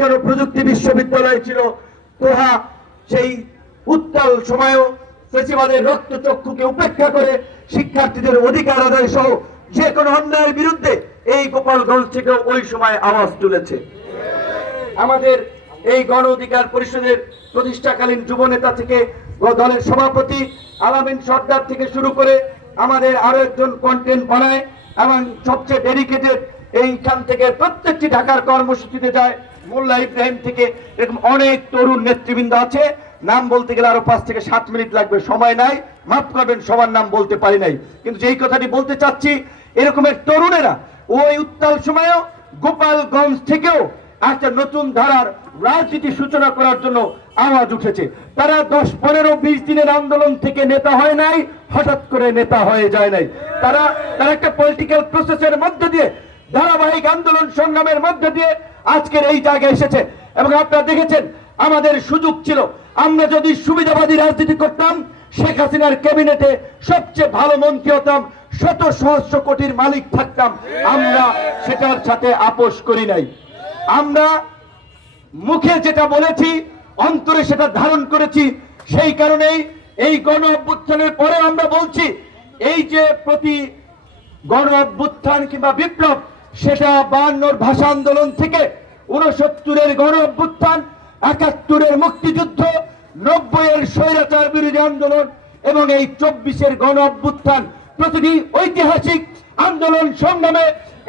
বিজ্ঞান ও প্রযুক্তি বিশ্ববিদ্যালয় ছিল। তোহা সেই উত্তাল সময়ও ফেসিবাদের রক্তচক্ষুকে উপেক্ষা করে শিক্ষার্থীদের অধিকার আদায় সহ যে কোনো অন্যায়ের বিরুদ্ধে এই গোপালগঞ্জ থেকে ওই সময় আওয়াজ তুলেছে। আমাদের এই গণ অধিকার পরিষদের প্রতিষ্ঠাকালীন যুব নেতা থেকে দলের সভাপতি আলামিন সর্দার থেকে শুরু করে আমাদের আরও একজন কন্টেন্ট বানায় এবং সবচেয়ে ডেডিকেটেড এইখান থেকে প্রত্যেকটি ঢাকার কর্মসূচিতে যায়। মোল্লা ইব্রাহিম থেকে এরকম অনেক তরুণ নেতৃবৃন্দ আছে। নাম বলতে গেলে আরও পাঁচ থেকে সাত মিনিট লাগবে, সময় নাই। মাফ করবেন, সবার নাম বলতে পারি নাই। কিন্তু যেই কথাটি বলতে চাচ্ছি, এরকমের তরুণেরা ওই উত্তাল সময়েও গোপালগঞ্জ থেকেও একটা নতুন ধারার রাজনীতি সূচনা করার জন্য আওয়াজ উঠেছে। তারা দশ, পনেরো, বিশ দিনের আন্দোলন থেকে নেতা হয় নাই, হঠাৎ করে নেতা হয়ে যায় নাই। তারা তারা একটা পলিটিক্যাল প্রসেসের মধ্যে দিয়ে, ধারাবাহিক আন্দোলন সংগ্রামের মধ্যে দিয়ে আজকের এই জায়গায় এসেছে এবং আপনারা দেখেছেন, আমাদের সুযোগ ছিল। আমরা যদি সুবিধাবাদী রাজনীতি করতাম, শেখ হাসিনার ক্যাবিনেটে সবচেয়ে ভালো মন্ত্রী হতাম, শত সহস্র কোটির মালিক থাকতাম। আমরা সেটার সাথে আপোষ করি নাই। আমরা মুখে যেটা বলেছি, অন্তরে সেটা ধারণ করেছি, সেই কারণেই এই গণ অভ্যুত্থানের পরে আমরা বলছি, এই যে প্রতি গণ অভ্যুত্থান কিংবা বিপ্লব সেটা বায়ান্নর ভাষা আন্দোলন থেকে উনসত্তরের গণ অভ্যুত্থান একাত্তরের মুক্তিযুদ্ধ, নব্বইয়ের স্বৈরাচার বিরোধী আন্দোলন এবং এই চব্বিশের গণ অভ্যুত্থান প্রতিটি ঐতিহাসিক আন্দোলন সংগ্রামে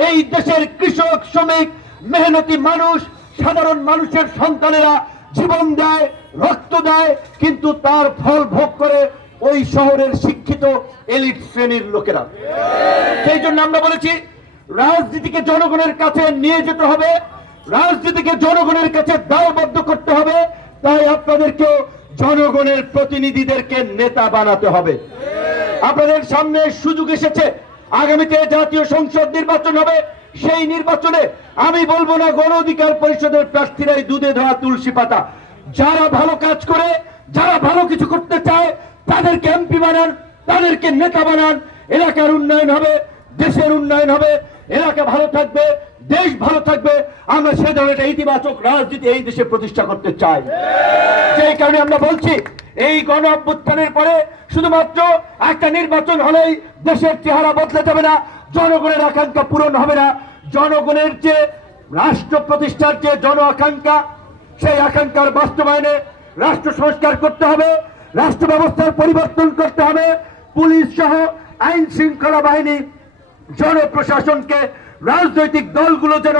এই দেশের কৃষক, শ্রমিক, মেহনতি মানুষ, সাধারণ মানুষের সন্তানেরা জীবন দেয়, রক্ত দেয়, কিন্তু তার ফল ভোগ করে ওই শহরের শিক্ষিত এলিট শ্রেণির লোকেরা। সেই জন্য আমরা বলেছি রাজনীতিকে জনগণের কাছে নিয়ে যেতে হবে, রাজনীতিকে জনগণের কাছে দায়বদ্ধ করতে হবে, তাই আপনাদেরকে জনগণের প্রতিনিধিদেরকে নেতা বানাতে হবে। আপনাদের সামনে সুযোগ এসেছে, আগামীতে জাতীয় সংসদ নির্বাচন হবে, সেই নির্বাচনে আমি বলব না, গণ অধিকার পরিষদের প্রার্থীরাই দুধে ধোয়া তুলসী পাতা। যারা ভালো কাজ করে, যারা ভালো কিছু করতে চায়, তাদেরকে এমপি বানান, তাদেরকে নেতা বানান। এলাকার উন্নয়ন হবে, দেশের উন্নয়ন হবে এলাকা ভালো থাকবে, দেশ ভালো থাকবে। আমরা সে ধরনের একটা ইতিবাচক রাজনীতি এই দেশে প্রতিষ্ঠা করতে চাই। সেই কারণে আমরা বলছি, এই গণ অভ্যুত্থানের পরে শুধুমাত্র একটা নির্বাচন হলেই দেশের চেহারা বদলে যাবে না, জনগণের আকাঙ্ক্ষা পূরণ হবে না। জনগণের যে রাষ্ট্র প্রতিষ্ঠার যে জন আকাঙ্ক্ষা, সেই আকাঙ্ক্ষার বাস্তবায়নে রাষ্ট্র সংস্কার করতে হবে, রাষ্ট্র ব্যবস্থার পরিবর্তন করতে হবে। পুলিশ সহ আইন শৃঙ্খলা বাহিনী জনপ্রশাসনকে রাজনৈতিক দলগুলো যেন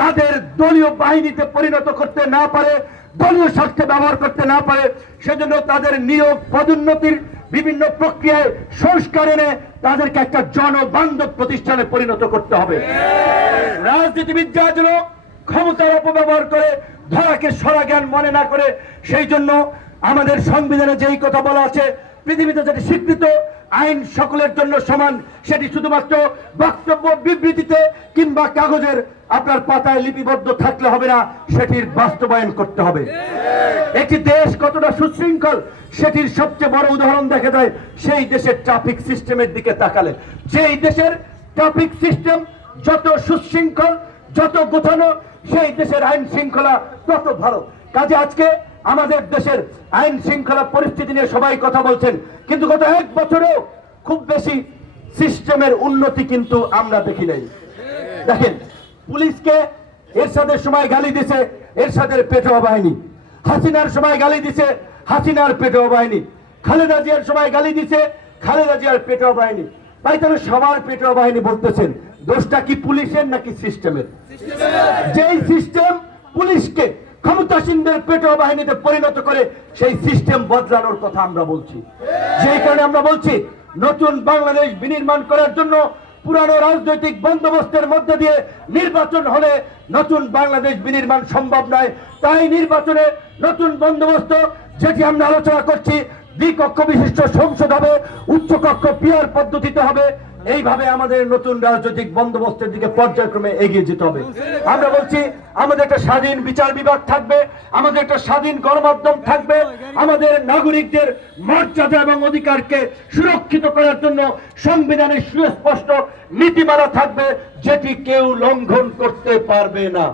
তাদের দলীয় বাহিনীতে পরিণত করতে না পারে, দলীয় স্বার্থে ব্যবহার করতে না পারে, সেজন্য তাদের নিয়োগ পদোন্নতির বিভিন্ন প্রক্রিয়ায় সংস্কার এনে তাদেরকে একটা জনবান্ধব প্রতিষ্ঠানে পরিণত করতে হবে। রাজনীতিবিদরা যেন ক্ষমতার অপব্যবহার করে, ধরাকে সরা জ্ঞান মনে না করে, সেই জন্য আমাদের সংবিধানে যেই কথা বলা আছে, পৃথিবীতে যেটি স্বীকৃত আইন সকলের জন্য সমান। সেটি শুধুমাত্র বক্তব্য বিবৃতিতে কিংবা কাগজের আপনার পাতায় লিপিবদ্ধ থাকলে হবে না, সেটির বাস্তবায়ন করতে হবে। একটি দেশ কতটা সুশৃঙ্খল, সেটির সবচেয়ে বড় উদাহরণ দেখা যায় সেই দেশের ট্রাফিক সিস্টেমের দিকে তাকালে। যেই দেশের ট্রাফিক সিস্টেম যত সুশৃঙ্খল, যত গোছানো, সেই দেশের আইন শৃঙ্খলা তত ভালো। কাজে আজকে আমাদের দেশের আইন শৃঙ্খলা পরিস্থিতি নিয়ে সবাই কথা বলছেন। কিন্তু গত এক বছরেও খুব বেশি সিস্টেমের উন্নতি কিন্তু আমরা দেখি নাই। দেখেন, পুলিশকে এরশাদের সময় গালি দিছে এরশাদের পেটোয়া বাহিনী। হাসিনার সময় গালি দিছে হাসিনার পেটোয়া বাহিনী। খালেদা জিয়ার সময় গালি দিছে খালেদা জিয়ার পেটোয়া বাহিনী। তাই তারা সবার পেটোয়া বাহিনী বলতেছেন, দোষটা কি পুলিশের নাকি সিস্টেমের? যেই সিস্টেম পুলিশকে ক্ষমতাসীনদের পেটোয়া বাহিনীতে পরিণত করে সেই সিস্টেম বদলানোর কথা আমরা বলছি। যেই কারণে আমরা বলছি, নতুন বাংলাদেশ বিনির্মাণ করার জন্য পুরানো রাজনৈতিক বন্দোবস্তের মধ্যে দিয়ে নির্বাচন হলে নতুন বাংলাদেশ বিনির্মাণ সম্ভব নয়। তাই নির্বাচনে নতুন বন্দোবস্ত, যেটি আমরা আলোচনা করছি দ্বিকক্ষ বিশিষ্ট সংসদ হবে, উচ্চকক্ষ পিয়ার পদ্ধতিতে হবে এইভাবে আমাদের নতুন রাজনৈতিক বন্দোবস্তের দিকে পর্যায়ক্রমে এগিয়ে যেতে হবে। আমরা বলছি, আমাদের একটা স্বাধীন বিচার বিভাগ থাকবে, আমাদের একটা স্বাধীন গণমাধ্যম থাকবে, আমাদের নাগরিকদের মর্যাদা এবং অধিকারকে সুরক্ষিত করার জন্য সংবিধানের সুস্পষ্ট নীতিমালা থাকবে, যেটি কেউ লঙ্ঘন করতে পারবে না।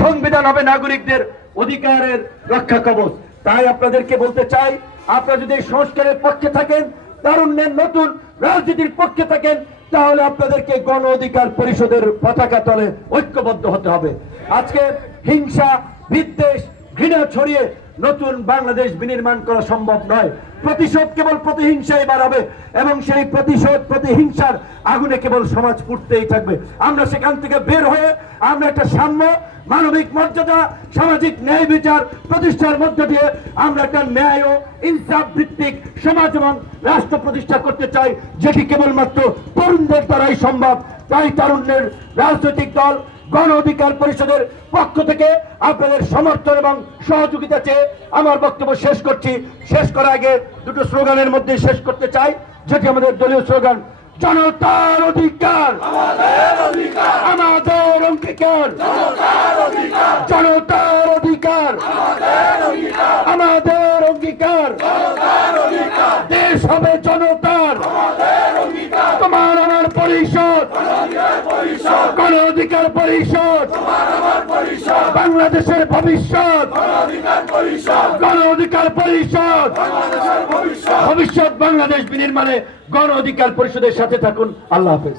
সংবিধান হবে নাগরিকদের অধিকারের রক্ষা কবচ। তাই আপনাদেরকে বলতে চাই, আপনারা যদি সংস্কারের পক্ষে থাকেন তারুণ্যের নতুন রাজনীতির পক্ষে থাকেন, তাহলে আপনাদেরকে গণ অধিকার পরিষদের পতাকা তলে ঐক্যবদ্ধ হতে হবে। আজকে হিংসা, বিদ্বেষ ঘৃণা ছড়িয়ে নতুন বাংলাদেশ বিনির্মাণ করা সম্ভব নয়। প্রতিশোধ কেবল প্রতিহিংসাই বাড়াবে এবং সেই প্রতিশোধ, প্রতিহিংসার আগুনে কেবল সমাজ পুড়তেই থাকবে। আমরা সেখান থেকে বের হয়ে আমরা একটা সাম্য, মানবিক মর্যাদা, সামাজিক ন্যায় বিচার প্রতিষ্ঠার মধ্য দিয়ে আমরা একটা ন্যায় ও ইনসাফ ভিত্তিক সমাজ এবং রাষ্ট্র প্রতিষ্ঠা করতে চাই, যেটি কেবলমাত্র তরুণদের দ্বারাই সম্ভব। তাই তারুণ্যের রাজনৈতিক দল গণ অধিকার পরিষদের পক্ষ থেকে আপনাদের সমর্থন এবং সহযোগিতা চেয়ে আমার বক্তব্য শেষ করছি। শেষ করার আগে দুটো স্লোগানের মধ্যে শেষ করতে চাই, যেটি আমাদের দলীয় স্লোগান, জনতার অধিকার। আমাদের অঙ্গীকার। জনতার অধিকার। আমাদের অঙ্গীকার। দেশ হবে জনতার তোমার আমার পরিষদ গণ অধিকার পরিষদ। বাংলাদেশের ভবিষ্যৎ। গণ অধিকার পরিষদ। ভবিষ্যৎ বাংলাদেশ বিনির্মাণে গণ অধিকার পরিষদের সাথে থাকুন। আল্লাহ হাফেজ।